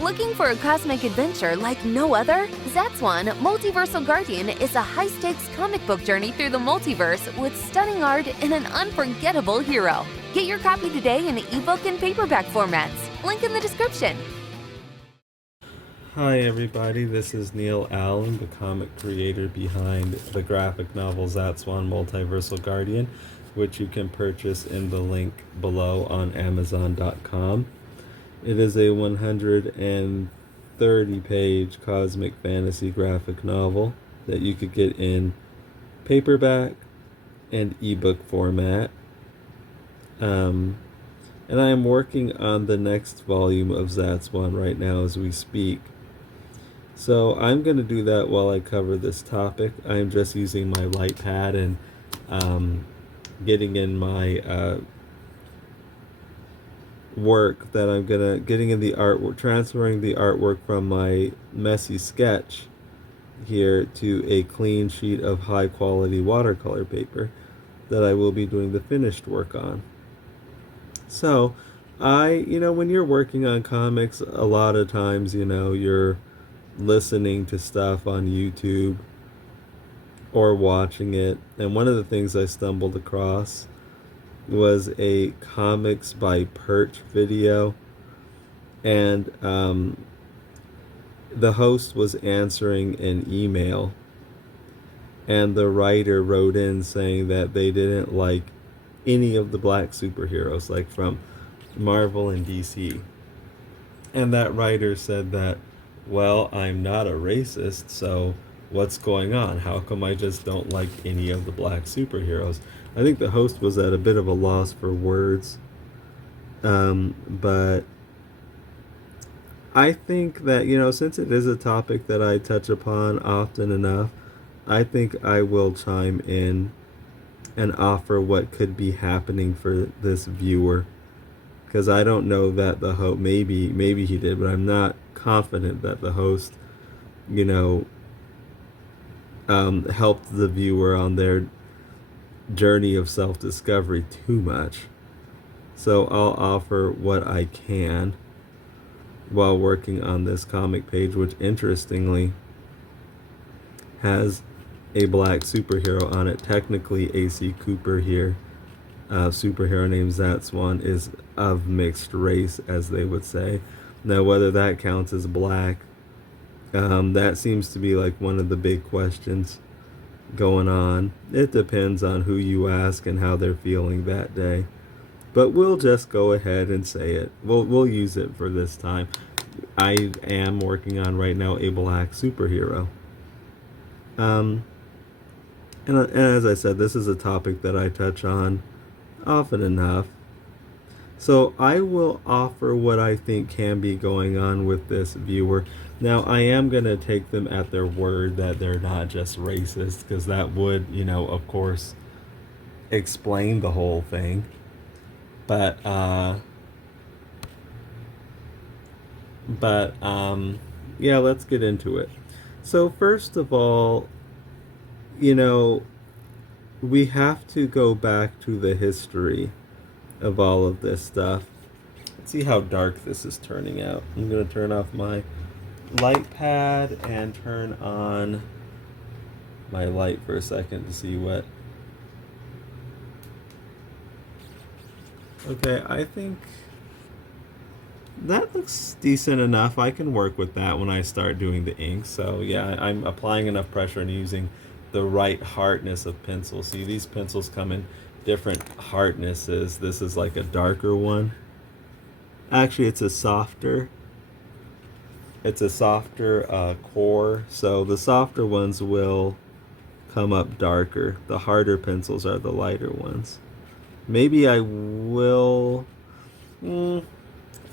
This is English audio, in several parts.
Looking for a cosmic adventure like no other? Zatswan, Multiversal Guardian is a high-stakes comic book journey through the multiverse with stunning art and an unforgettable hero. Get your copy today in ebook and paperback formats. Link in the description. Hi everybody, this is Neil Allen, the comic creator behind the graphic novel Zatswan Multiversal Guardian, which you can purchase in the link below on Amazon.com. It is a 130-page cosmic fantasy graphic novel that you could get in paperback and ebook format. And I am working on the next volume of Zatswan right now as we speak. So I'm going to do that while I cover this topic. I am just using my light pad and getting in my work that I'm getting in the artwork, transferring the artwork from my messy sketch here to a clean sheet of high quality watercolor paper that I will be doing the finished work on. So when you're working on comics, a lot of times, you're listening to stuff on YouTube or watching it. And one of the things I stumbled across was a Comics by Perch video, and the host was answering an email, and the writer wrote in saying that they didn't like any of the black superheroes, like from Marvel and DC. And that writer said that, well, I'm not a racist, so what's going on? How come I just don't like any of the black superheroes? I think the host was at a bit of a loss for words. But I think that, since it is a topic that I touch upon often enough, I think I will chime in and offer what could be happening for this viewer. Because I don't know that the host, maybe he did, but I'm not confident that the host, helped the viewer on their journey of self-discovery too much. So I'll offer what I can while working on this comic page, which interestingly has a black superhero on it. Technically, A.C. Cooper here, superhero named Zatswan, is of mixed race, as they would say. Now, whether that counts as black, that seems to be like one of the big questions going on. It depends on who you ask and how they're feeling that day. But we'll just go ahead and say it. We'll use it for this time. I am working on right now a black superhero. And as I said, this is a topic that I touch on often enough. So I will offer what I think can be going on with this viewer. Now, I am going to take them at their word that they're not just racist, because that would, of course, explain the whole thing. But yeah, let's get into it. So first of all, we have to go back to the history of all of this stuff. Let's see how dark this is turning out. I'm going to turn off my light pad and turn on my light for a second to see what. Okay, I think that looks decent enough. I can work with that when I start doing the ink. So yeah, I'm applying enough pressure and using the right hardness of pencil. See, these pencils come in different hardnesses. This is like a darker one. Actually, it's a softer core. So the softer ones will come up darker. The harder pencils are the lighter ones. Maybe I will.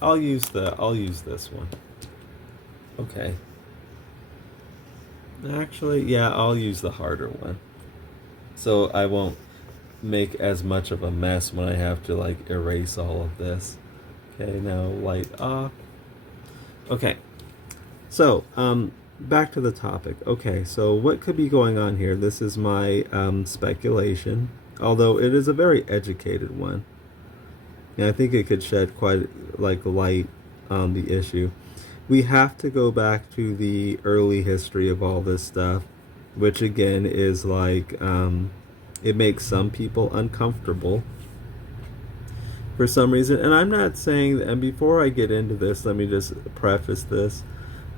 I'll use this one. Okay. Actually, yeah, I'll use the harder one. So I won't make as much of a mess when I have to like erase all of this. Okay, now light off. Okay. So, back to the topic. Okay, so what could be going on here? This is my speculation, although it is a very educated one. And I think it could shed quite like light on the issue. we have to go back to the early history of all this stuff, which again is like it makes some people uncomfortable for some reason. And I'm not saying, and before I get into this, let me just preface this.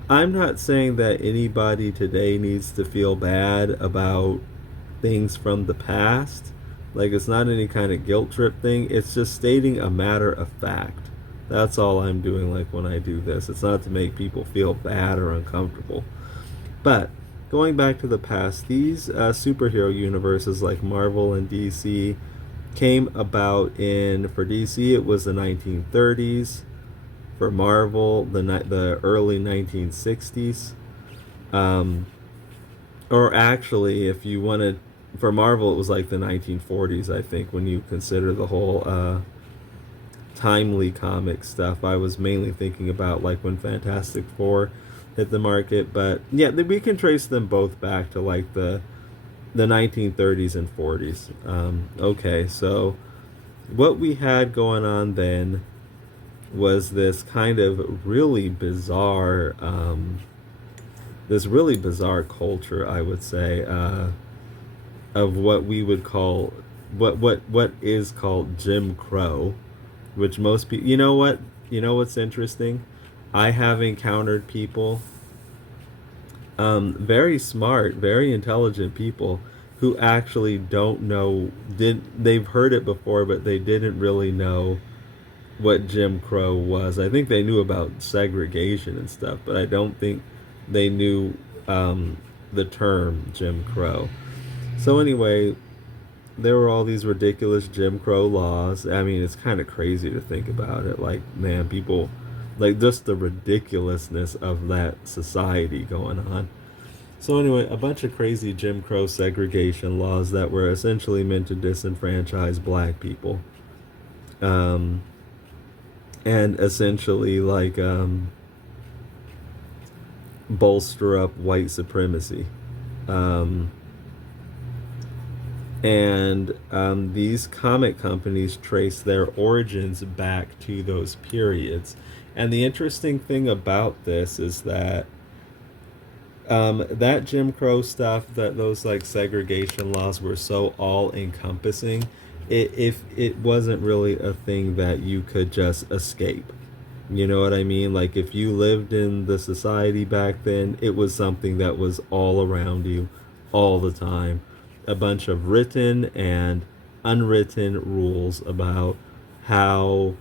I'm not saying that anybody today needs to feel bad about things from the past. Like, it's not any kind of guilt trip thing. It's just stating a matter of fact. That's all I'm doing, like, when I do this. It's not to make people feel bad or uncomfortable. But going back to the past, these superhero universes like Marvel and DC came about for DC, it was the 1930s. For Marvel, the early 1960s. Or actually, if you wanted, for Marvel, it was like the 1940s, I think, when you consider the whole timely comic stuff. I was mainly thinking about like when Fantastic Four hit the market, but yeah, we can trace them both back to like the 1930s and 40s. Okay, so what we had going on then was this kind of really bizarre, this really bizarre culture, I would say, of what we would call what is called Jim Crow, which most people, you know what's interesting? I have encountered people, very smart, very intelligent people who actually don't know, they've heard it before, but they didn't really know what Jim Crow was. I think they knew about segregation and stuff, but I don't think they knew the term Jim Crow. So anyway, there were all these ridiculous Jim Crow laws. I mean, it's kind of crazy to think about it. Like, man, people, like, just the ridiculousness of that society going on. So anyway, a bunch of crazy Jim Crow segregation laws that were essentially meant to disenfranchise black people. And essentially like bolster up white supremacy. And these comic companies trace their origins back to those periods. And the interesting thing about this is that that Jim Crow stuff, that those like segregation laws were so all encompassing, if it wasn't really a thing that you could just escape. You know what I mean? Like, if you lived in the society back then, it was something that was all around you all the time. A bunch of written and unwritten rules about how,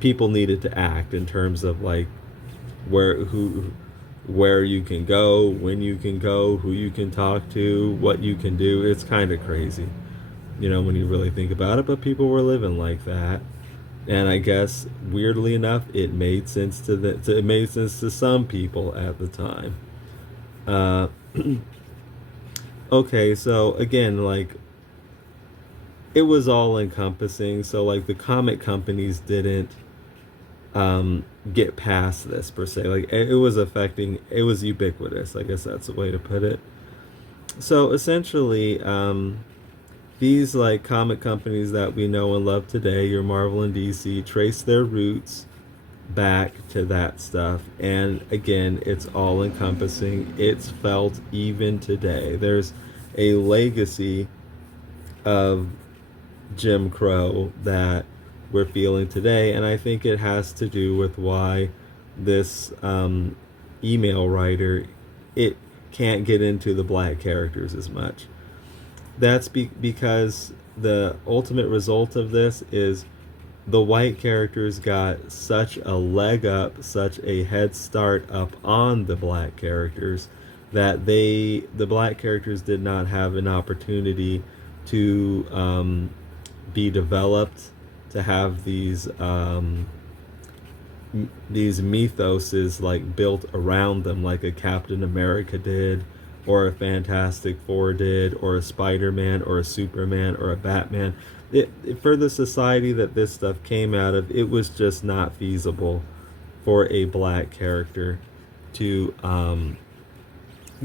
people needed to act in terms of like where you can go, when you can go, who you can talk to, what you can do. It's kind of crazy, when you really think about it, but people were living like that. And I guess weirdly enough, it made sense it made sense to some people at the time. Okay, so again, like, it was all encompassing. So like the comic companies didn't get past this per se. Like, it was ubiquitous. I guess that's the way to put it. So essentially, these like comic companies that we know and love today, your Marvel and DC, trace their roots back to that stuff. And again, it's all encompassing. It's felt even today. There's a legacy of Jim Crow that we're feeling today, and I think it has to do with why this email writer, it can't get into the black characters as much. That's because the ultimate result of this is the white characters got such a leg up, such a head start up on the black characters, that the black characters did not have an opportunity to be developed, to have these mythoses like built around them, like a Captain America did, or a Fantastic Four did, or a Spider-Man, or a Superman, or a Batman. For the society that this stuff came out of, it was just not feasible for a black character to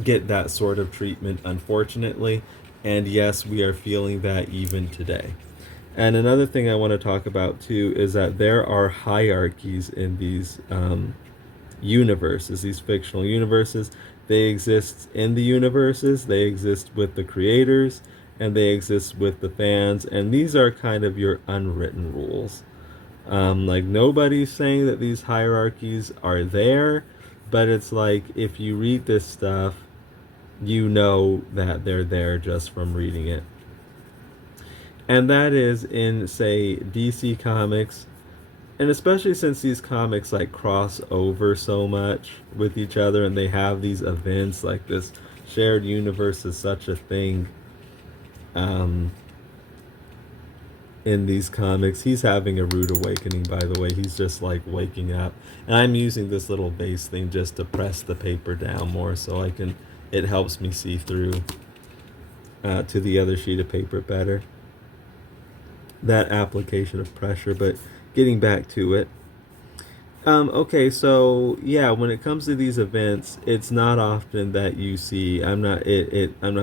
get that sort of treatment, unfortunately. And yes, we are feeling that even today. And another thing I want to talk about too is that there are hierarchies in these universes, these fictional universes. They exist in the universes, they exist with the creators, and they exist with the fans. And these are kind of your unwritten rules. Like nobody's saying that these hierarchies are there, but it's like if you read this stuff, you know that they're there just from reading it. And that is in, say, DC Comics, and especially since these comics like cross over so much with each other and they have these events like this shared universe is such a thing. Um, in these comics, he's having a rude awakening, by the way. He's just like waking up, and I'm using this little base thing just to press the paper down more so I can, it helps me see through to the other sheet of paper better, that application of pressure. But getting back to it, okay, so yeah, when it comes to these events, it's not often that you see. I'm not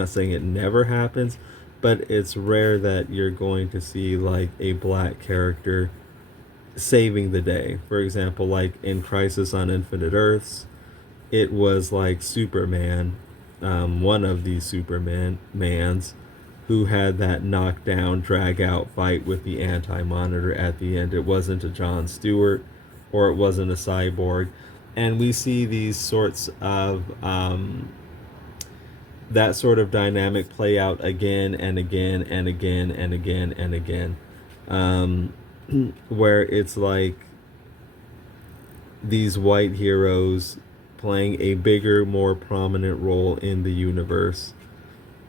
saying it never happens, but it's rare that you're going to see like a black character saving the day. For example, like in Crisis on Infinite Earths, it was like Superman, one of these Supermans, who had that knockdown, drag out fight with the Anti Monitor at the end. It wasn't a John Stewart or it wasn't a cyborg. And we see these sorts of, that sort of dynamic play out again and again and again and again and again. Where it's like these white heroes playing a bigger, more prominent role in the universe,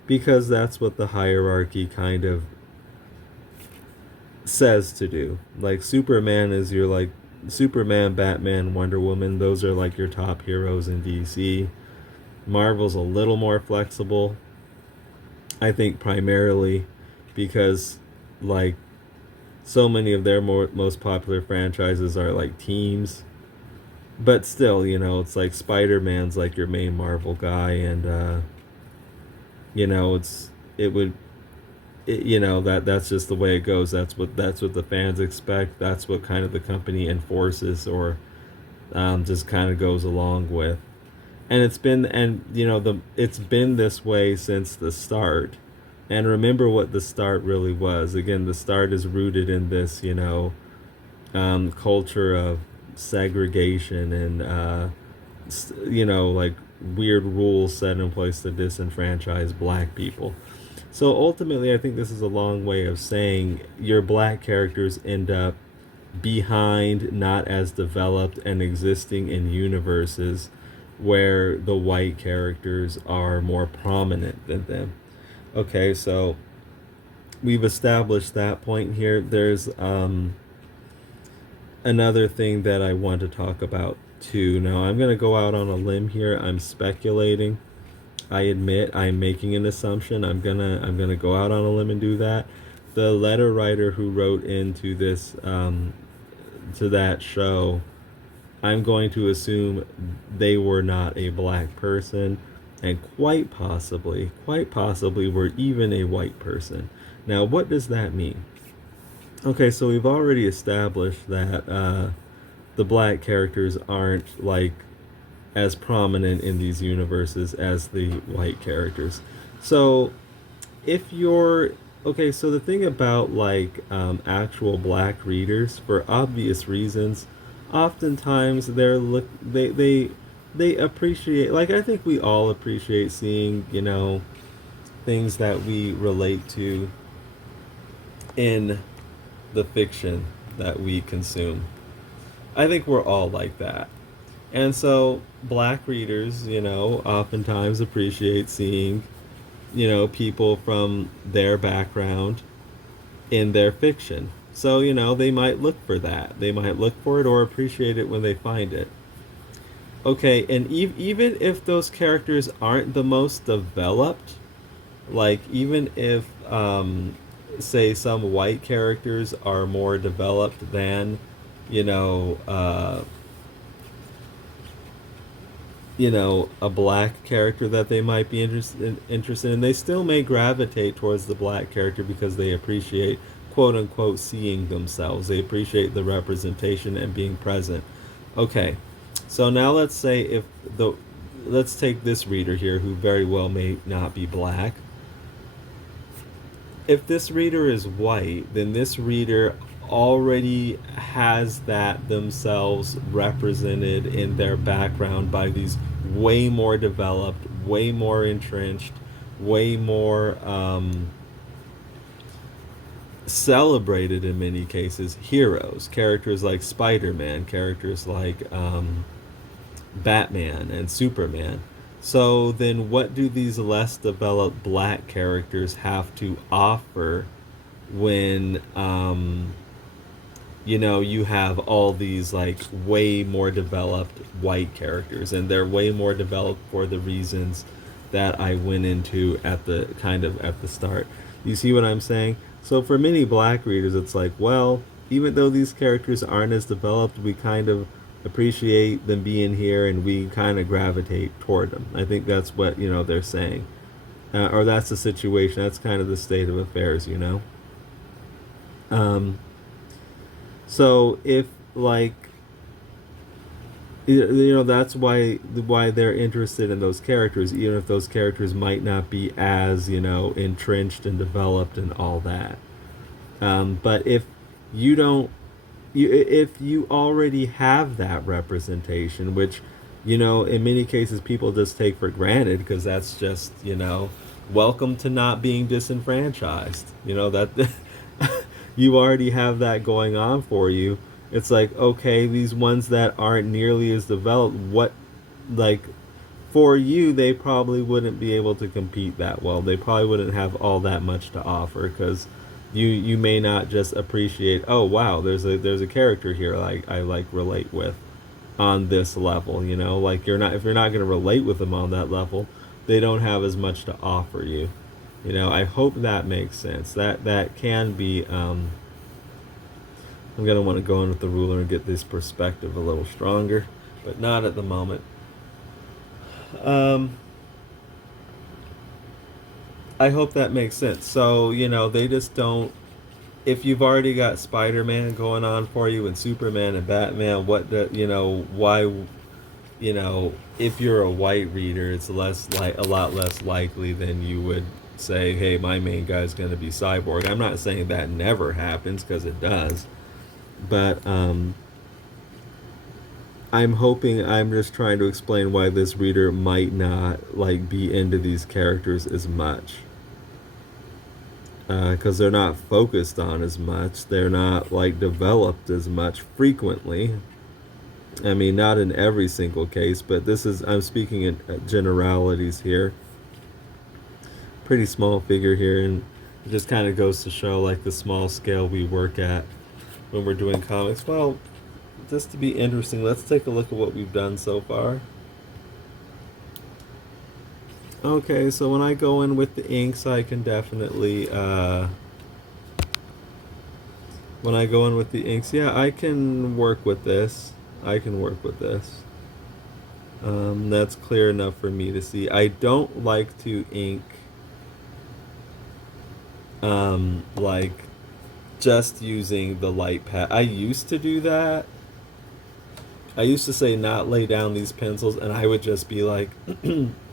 because that's what the hierarchy kind of says to do. Like Superman is your like Superman, Batman, Wonder Woman, those are like your top heroes in DC. Marvel's a little more flexible, I think, primarily because like so many of their most popular franchises are like teams. But still, you know, it's like Spider-Man's like your main Marvel guy, and you know, it would you know, that's just the way it goes. That's what the fans expect. That's what kind of the company enforces, or just kind of goes along with. And you know, it's been this way since the start. And remember what the start really was. Again, the start is rooted in this, you know, culture of segregation and you know, like weird rules set in place to disenfranchise black people. So ultimately, I think this is a long way of saying your black characters end up behind, not as developed, and existing in universes where the white characters are more prominent than them. Okay, so we've established that point here. There's another thing that I want to talk about too. Now, I'm going to go out on a limb here. I'm speculating. I admit I'm making an assumption. I'm gonna go out on a limb and do that. The letter writer who wrote into this to that show, I'm going to assume they were not a black person, and quite possibly were even a white person. Now, what does that mean? Okay, so we've already established that the black characters aren't like as prominent in these universes as the white characters. So if you're okay, so the thing about like actual black readers, for obvious reasons, oftentimes they appreciate, like I think we all appreciate seeing, you know, things that we relate to in the fiction that we consume. I think we're all like that. And so black readers, you know, oftentimes appreciate seeing, you know, people from their background in their fiction. So, you know, they might look for that. They might look for it or appreciate it when they find it. Okay, and even if those characters aren't the most developed, like even if, say, some white characters are more developed than, you know, a black character that they might be interested in, they still may gravitate towards the black character because they appreciate quote unquote seeing themselves. They appreciate the representation and being present. Okay, so now let's say if the let's take this reader here who very well may not be black. If this reader is white, then this reader already has that themselves represented in their background by these way more developed, way more entrenched, way more celebrated in many cases heroes. Characters like Spider-Man, characters like Batman and Superman. So then what do these less developed black characters have to offer when you have all these like way more developed white characters, and they're way more developed for the reasons that I went into at the start. You see what I'm saying? So for many black readers, it's like, well, even though these characters aren't as developed, we kind of appreciate them being here and we kind of gravitate toward them. I think that's what they're saying, or that's the situation. That's kind of the state of affairs. So if like that's why they're interested in those characters, even if those characters might not be as entrenched and developed and all that. But if you don't, if you already have that representation, which in many cases people just take for granted because that's just welcome to not being disenfranchised. That you already have that going on for you. It's like, okay, these ones that aren't nearly as developed, what, like, for you, they probably wouldn't be able to compete that well. They probably wouldn't have all that much to offer because you may not just appreciate, oh wow, there's a character here I like relate with on this level. Like if you're not going to relate with them on that level, they don't have as much to offer you. I hope that makes sense. That can be. I'm going to want to go in with the ruler and get this perspective a little stronger, but not at the moment. I hope that makes sense. So, they just don't. If you've already got Spider-Man going on for you and Superman and Batman, why, if you're a white reader, it's a lot less likely than you would say, hey, my main guy's going to be Cyborg. I'm not saying that never happens, because it does. But I'm just trying to explain why this reader might not be into these characters as much, because they're not focused on as much, they're not developed as much frequently. I mean, not in every single case, but I'm speaking in generalities here. Pretty small figure here, and it just kind of goes to show the small scale we work at when we're doing comics. Well, just to be interesting, let's take a look at what we've done so far. Okay, so when I go in with the inks, I can definitely when I go in with the inks, yeah, I can work with this. That's clear enough for me to see. I don't like to ink just using the light pad. I used to do that. I used to say not lay down these pencils, and I would just be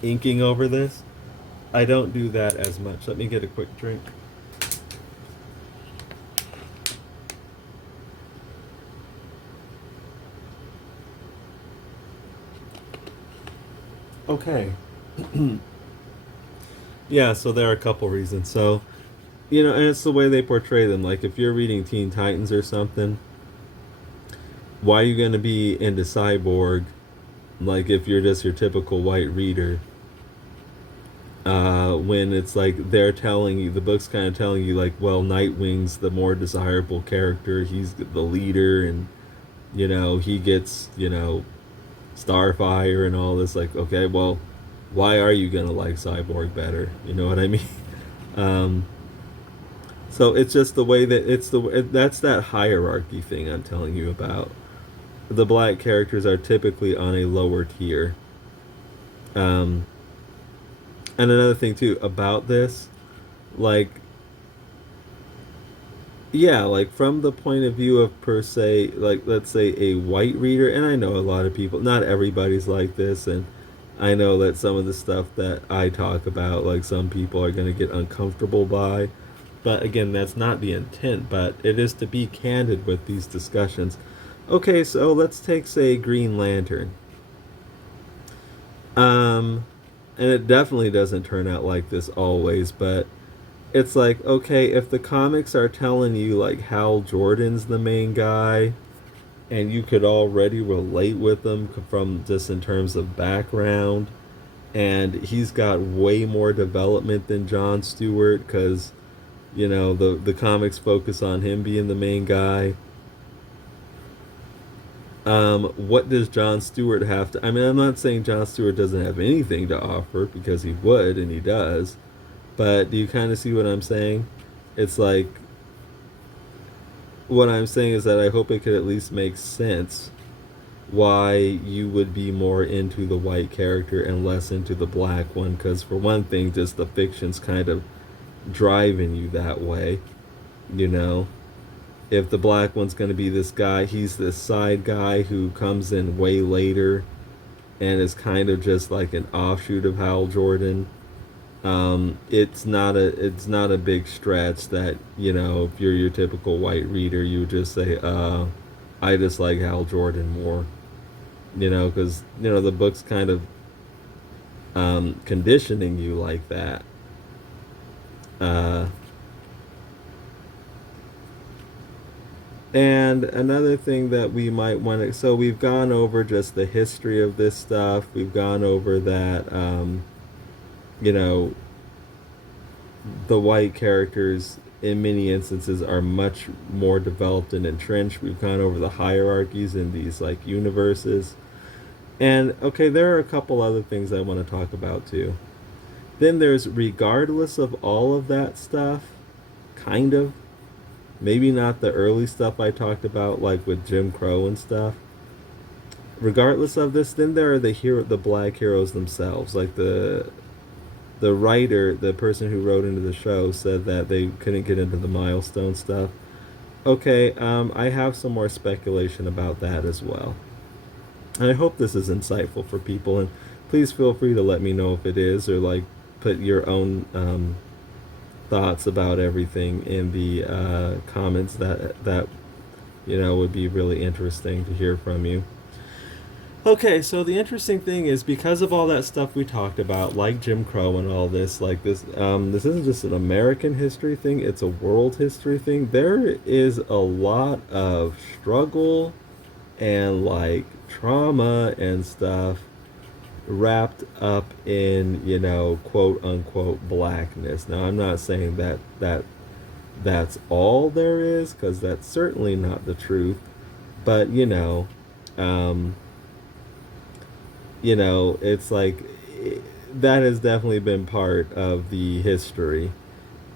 inking over this. I don't do that as much. Let me get a quick drink. Okay. Yeah, so there are a couple reasons. So, and it's the way they portray them. If you're reading Teen Titans or something, why are you going to be into Cyborg? If you're just your typical white reader, when it's they're telling you, the book's kind of telling you well, Nightwing's the more desirable character, he's the leader, and he gets Starfire and all this. Okay, well, why are you gonna like Cyborg better? You know what I mean? So it's just the way that that's that hierarchy thing I'm telling you about. The black characters are typically on a lower tier. And another thing too about this, Yeah, like from the point of view of per se, like let's say a white reader, and I know a lot of people, not everybody's like this, and I know that some of the stuff that I talk about, like some people are going to get uncomfortable by, but again, that's not the intent, but it is to be candid with these discussions. Okay, so let's take, say, Green Lantern. Um, and it definitely doesn't turn out like this always, but it's like, okay, if the comics are telling you like Hal Jordan's the main guy and you could already relate with him from just in terms of background, and he's got way more development than John Stewart because the comics focus on him being the main guy. What does John Stewart have to? I mean, I'm not saying John Stewart doesn't have anything to offer because he would and he does, but do you kind of see what I'm saying? It's like, what I'm saying is that I hope it could at least make sense why you would be more into the white character and less into the black one. Because, for one thing, just the fiction's kind of driving you that way. You know, if the black one's going to be this guy, he's this side guy who comes in way later and is kind of just like an offshoot of Hal Jordan. It's not a big stretch that if you're your typical white reader, you would just say, I just like Hal Jordan more, because the book's kind of conditioning you like that. Uh, and another thing that we might want to, so we've gone over just the history of this stuff. We've gone over that, you know, the white characters in many instances are much more developed and entrenched. We've gone over the hierarchies in these like universes. And okay, there are a couple other things I want to talk about too. Then there's, regardless of all of that stuff, kind of, maybe not the early stuff I talked about like with Jim Crow and stuff. Regardless of this, then there are the black heroes themselves, like the writer, the person who wrote into the show, said that they couldn't get into the milestone stuff. Okay, I have some more speculation about that as well. And I hope this is insightful for people, and please feel free to let me know if it is, or like put your own thoughts about everything in the comments. That would be really interesting to hear from you. Okay, so the interesting thing is, because of all that stuff we talked about, like Jim Crow and all this, like this isn't just an American history thing, it's a world history thing. There is a lot of struggle and like trauma and stuff wrapped up in, quote unquote blackness. Now, I'm not saying that's all there is, because that's certainly not the truth, but um, it's like that has definitely been part of the history.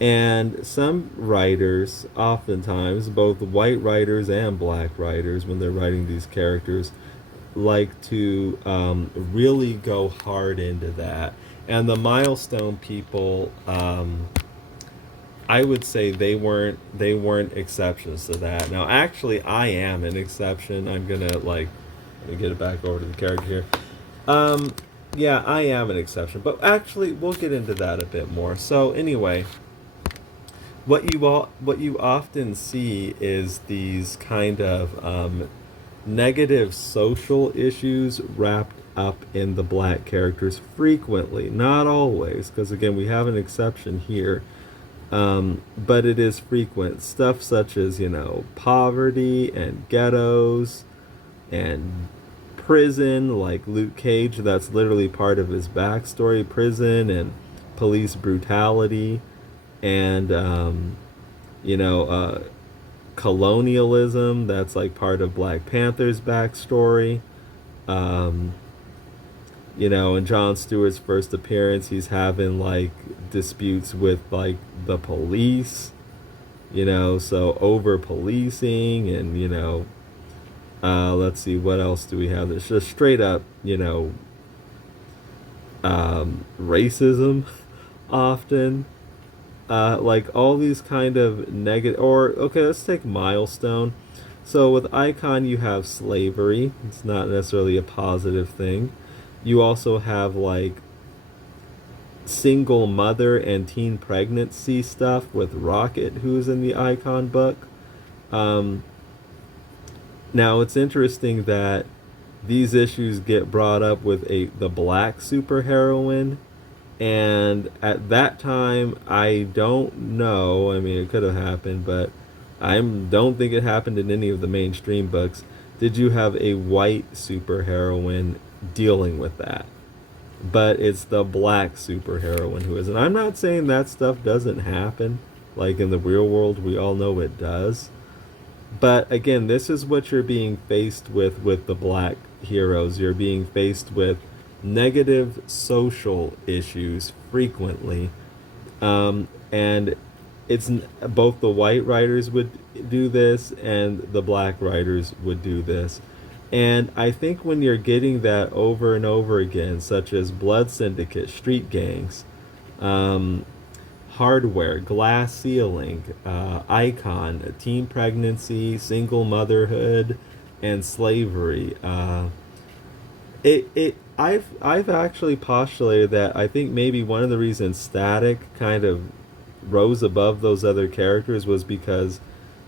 And some writers, oftentimes, both white writers and black writers, when they're writing these characters, like to really go hard into that. And the milestone people, I would say they weren't exceptions to that. Now, actually, I am an exception. I'm gonna like let me get it back over to the character here. Um, yeah, I am an exception, but actually, we'll get into that a bit more. So anyway, what you often see is these kind of negative social issues wrapped up in the black characters frequently, not always, because again, we have an exception here. But it is frequent stuff such as poverty and ghettos and prison, like Luke Cage. That's literally part of his backstory: prison and police brutality, and you know, colonialism. That's like part of Black Panther's backstory. Um, in John Stewart's first appearance, he's having like disputes with like the police. So over policing, and let's see, what else do we have? There's just straight up, racism often. like all these kind of negative, or okay, let's take milestone. So with icon, you have slavery. It's not necessarily a positive thing. You also have like single mother and teen pregnancy stuff with Rocket, who's in the icon book. Um, Now it's interesting that these issues get brought up with the black superheroine, and at that time I don't know. I mean, it could have happened, but I don't think it happened in any of the mainstream books. Did you have a white superheroine dealing with that? But it's the black superheroine who is. And I'm not saying that stuff doesn't happen. Like in the real world, we all know it does. But again, this is what you're being faced with the black heroes. You're being faced with negative social issues frequently. And it's both the white writers would do this and the black writers would do this. And I think when you're getting that over and over again, such as Blood Syndicate, Street Gangs, um, Hardware, Glass Ceiling, Icon, Teen Pregnancy, Single Motherhood, and Slavery. I've actually postulated that I think maybe one of the reasons Static kind of rose above those other characters was because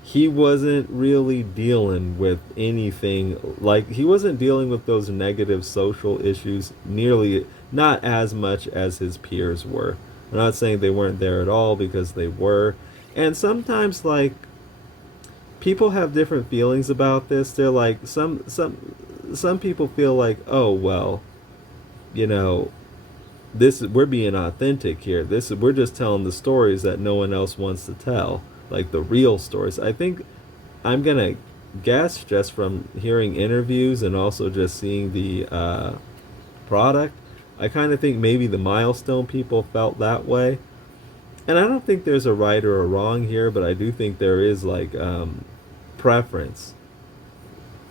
he wasn't really dealing with anything, like he wasn't dealing with those negative social issues nearly, not as much as his peers were. I'm not saying they weren't there at all, because they were. And sometimes like people have different feelings about this. They're like some people feel like, oh well, you know, this we're being authentic here. This we're just telling the stories that no one else wants to tell, like the real stories. I think I'm gonna guess, just from hearing interviews and also just seeing the product, I kind of think maybe the Milestone people felt that way. And I don't think there's a right or a wrong here, but I do think there is like preference.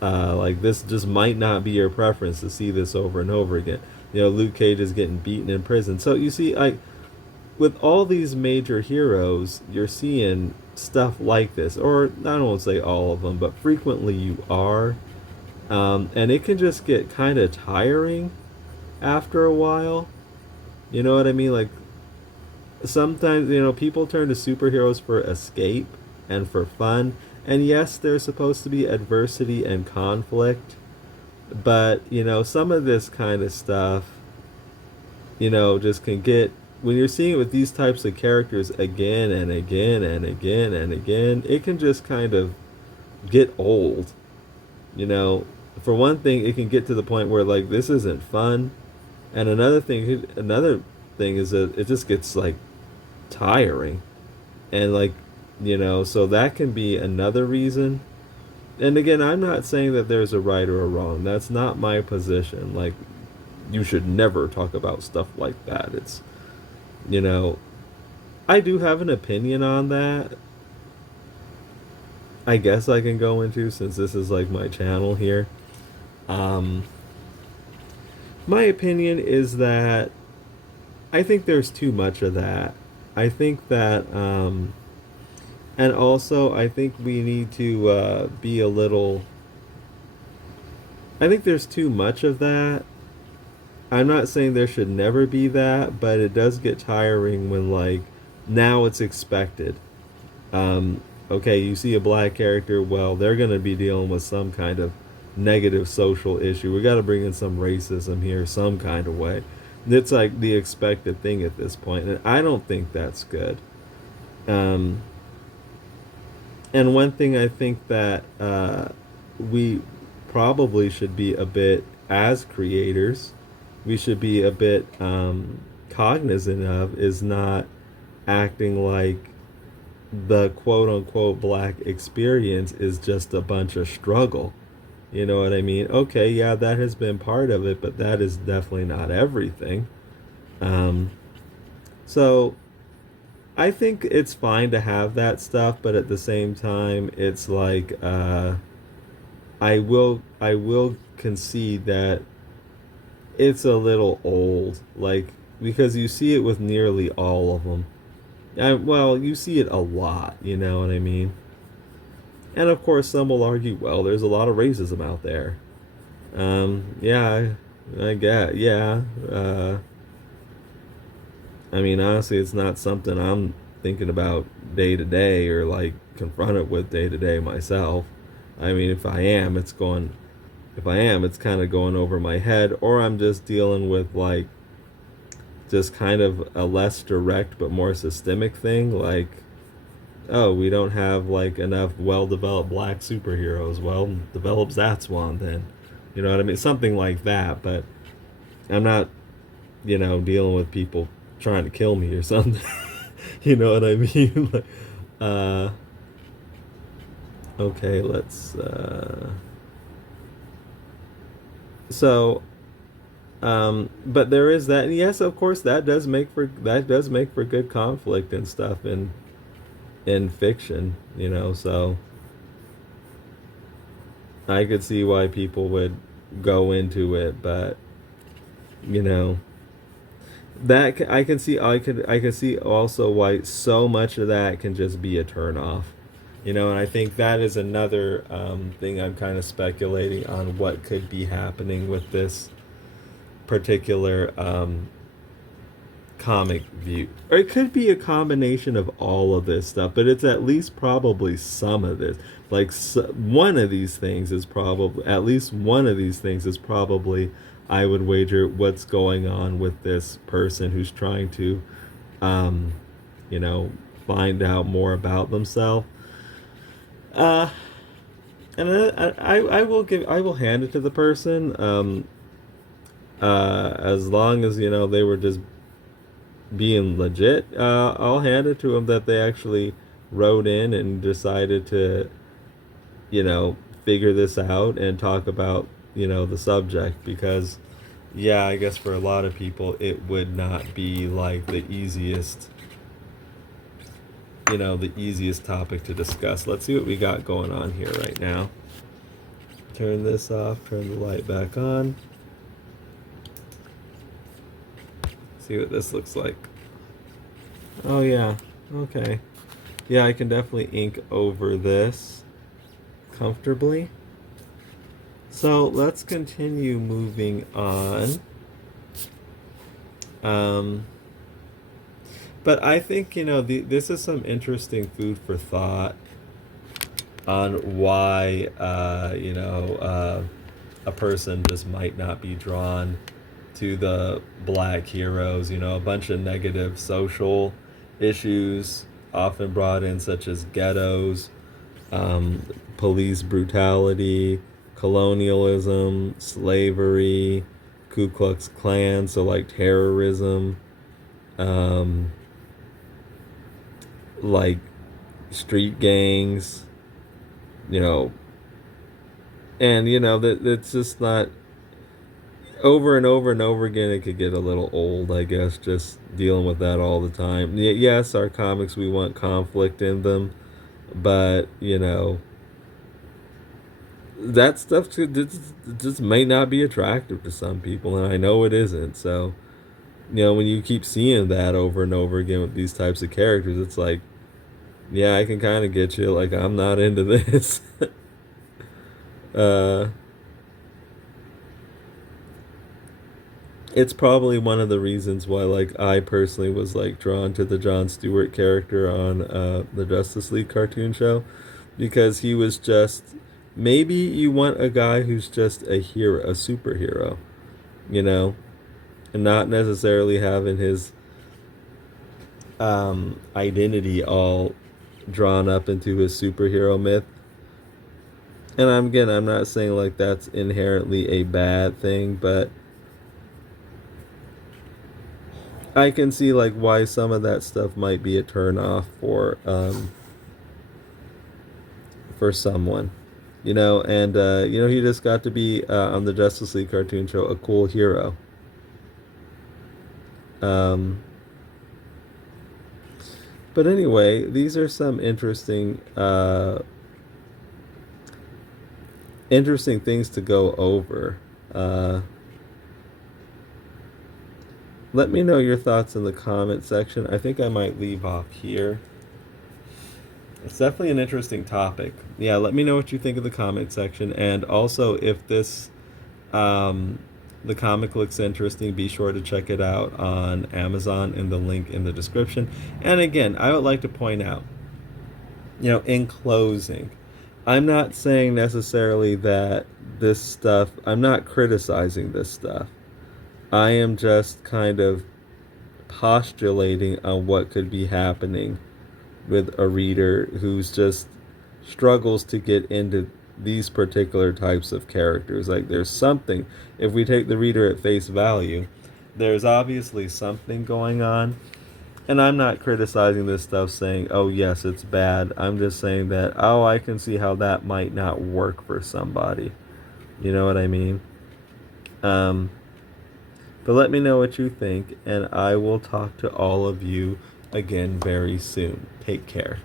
Like this just might not be your preference to see this over and over again. You know, Luke Cage is getting beaten in prison. So you see, like with all these major heroes, you're seeing stuff like this, or I don't want to say all of them, but frequently you are, and it can just get kind of tiring after a while. You know what I mean? Like sometimes, you know, people turn to superheroes for escape and for fun. And yes, there's supposed to be adversity and conflict, but you know, some of this kind of stuff, you know, just can get, when you're seeing it with these types of characters again and again and again and again, it can just kind of get old. You know, for one thing, it can get to the point where like this isn't fun. And another thing is that it just gets like tiring. And like, you know, so that can be another reason. And again, I'm not saying that there's a right or a wrong. That's not my position. Like, you should never talk about stuff like that. It's, you know, I do have an opinion on that. I guess I can go into, since this is like my channel here. My opinion is that I think there's too much of that. I think that, and also I think we need to be a little. I think there's too much of that. I'm not saying there should never be that, but it does get tiring when like now it's expected. Okay, you see a black character, well, they're going to be dealing with some kind of negative social issue. We got to bring in some racism here, some kind of way. It's like the expected thing at this point, and I don't think that's good. And one thing I think that we probably should be a bit, as creators, we should be a bit cognizant of, is not acting like the quote-unquote black experience is just a bunch of struggle. You know what I mean? Okay, yeah, that has been part of it, but that is definitely not everything. So I think it's fine to have that stuff, but at the same time, it's like I will concede that it's a little old, like, because you see it with nearly all of them. Well, you see it a lot, you know what I mean? And of course, some will argue, well, there's a lot of racism out there. Yeah, I get, yeah. Uh, I mean, honestly, it's not something I'm thinking about day to day or like confronted with day to day myself. I mean, if I am, it's kind of going over my head, or I'm just dealing with like just kind of a less direct but more systemic thing, like, oh, we don't have like enough well-developed black superheroes. Well, develop Zatswan then. You know what I mean? Something like that. But I'm not, dealing with people trying to kill me or something. You know what I mean? Like, uh, okay, let's. So, but there is that, and yes, of course, that does make for good conflict and stuff in fiction. So I could see why people would go into it, but you know that I can see also why so much of that can just be a turn off. And I think that is another thing I'm kind of speculating on what could be happening with this particular comic view. Or it could be a combination of all of this stuff, but it's at least probably some of this. Like one of these things is probably, at least one of these things is probably, I would wager, what's going on with this person who's trying to, um, you know, find out more about themselves. Uh, and I will hand it to the person. As long as they were just being legit, I'll hand it to them that they actually wrote in and decided to, figure this out and talk about, the subject. Because, yeah, I guess for a lot of people, it would not be like the easiest topic to discuss. Let's see what we got going on here right now. Turn this off, turn the light back on. See what this looks like. Oh, yeah. Okay. Yeah, I can definitely ink over this comfortably. So let's continue moving on. But I think, this is some interesting food for thought on why, a person just might not be drawn to the black heroes. A bunch of negative social issues often brought in, such as ghettos, police brutality, colonialism, slavery, Ku Klux Klan, so like terrorism, like street gangs, you know, and that it's just not, over and over and over again. It could get a little old, I guess, just dealing with that all the time. Yes, our comics, we want conflict in them, but that stuff just may not be attractive to some people, and I know it isn't. So when you keep seeing that over and over again with these types of characters, it's like, yeah, I can kind of get you. Like, I'm not into this. uh it's probably one of the reasons why, like, I personally was like drawn to the Jon Stewart character on the Justice League cartoon show, because he was just, maybe you want a guy who's just a hero, a superhero, and not necessarily having his identity all drawn up into his superhero myth. And I'm not saying like that's inherently a bad thing, but I can see like why some of that stuff might be a turn off for someone, and he just got to be on the Justice League cartoon show a cool hero. But anyway, these are some interesting things to go over. Let me know your thoughts in the comment section. I think I might leave off here. It's definitely an interesting topic. Yeah, let me know what you think of the comment section, and also if this the comic looks interesting, be sure to check it out on Amazon in the link in the description. And again, I would like to point out, in closing, I'm not saying necessarily that this stuff, I'm not criticizing this stuff. I am just kind of postulating on what could be happening with a reader who's just struggles to get into these particular types of characters. Like, there's something, if we take the reader at face value, there's obviously something going on. And I'm not criticizing this stuff saying, oh yes, it's bad. I'm just saying that, oh, I can see how that might not work for somebody. You know what I mean? But let me know what you think, and I will talk to all of you again very soon. Take care.